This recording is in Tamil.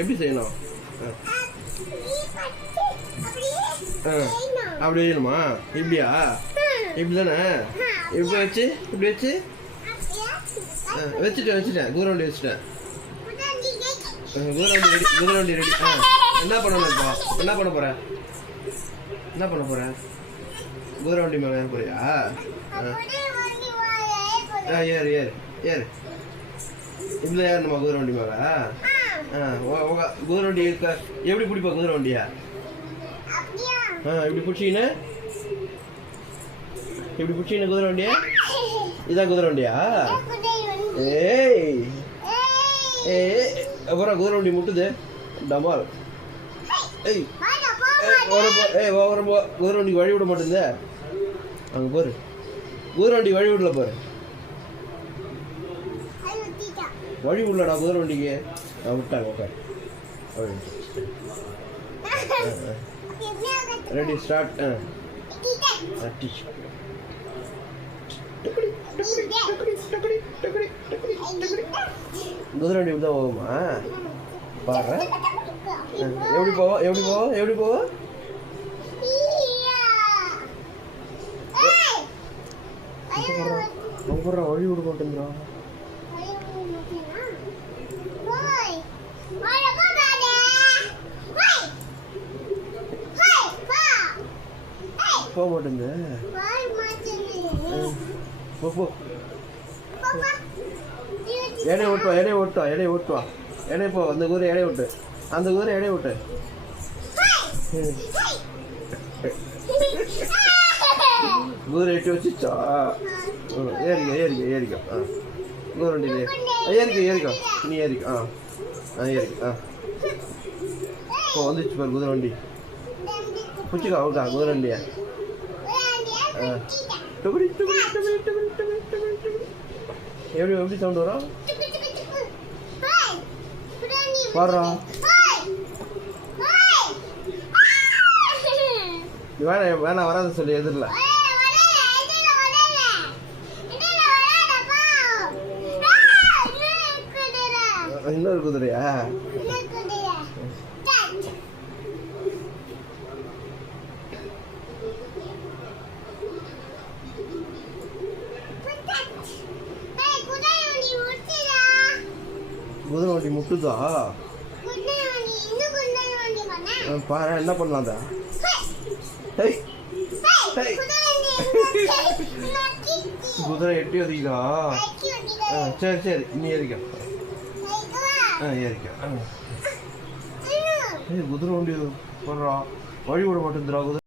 எப்படி செய்யணும்? அப்படி வேணுமா? இப்படியா? இப்படி தானே? இப்படி வச்சு இப்படி வச்சு வச்சுட்டேன் குதிரவண்டி வச்சுட்டேன். குதிரவண்டி ரெடி. என்ன பண்ணணும் இப்போ? என்ன பண்ண போற? குதிரவண்டி மேலே ஏற போறியா? ஏறு ஏறு ஏறு. இப்படி ஏறணுமா குதிரவண்டி மேலே? குதிரவண்டி எப்படி பிடிப்பா குதிரவண்டியா? இப்படி பிடிச்சின்னு குதிரவண்டியா? இதான் குதிரவண்டியா? ஏய் அப்புறம் குதிரவண்டி முட்டுது டமால். குதிரவண்டி வழி விட மாட்டேங்குதே. அங்கே பாரு, குதிரவண்டி வழி விடல பாரு. வழி விடலடா குதிரவண்டிக்கு. நான் விட்டாங்க உட்கார். Ready start. குதிரவண்டி இப்படிதான் போகுமா? பாரு எப்படி போவோம். வழி விட மாட்டேங்கிறான். போக மாட்டேங்க. போ எடை ஓட்டுவா. போ அந்த குதிரை எடை விட்டு. குதிரை எட்டி வச்சுச்சா? ஏறிக்க. குதிரவண்டியில ஏறிக்கோ. நீ ஏறிக்கோ. ஏறிக்க. இப்போ வந்துச்சு பாரு குதிரவண்டி. பிடிச்சிக்கோ அவளுக்கா குதிரவண்டியா? எப்படி சவுண்ட் வரும் பாடுறா. வேணாம் வராது சொல்லி எதிரில். இன்னொரு குதிரையா? குதிரவண்டி முட்டுதா? பாரு என்ன பண்ணலாம். குதிரை எட்டி ஒதுக்கா? சரி நீ ஏறிக்க. குதிரை வண்டி போடுறா. வழி விட மாட்டேங்குதுடா குதிரை.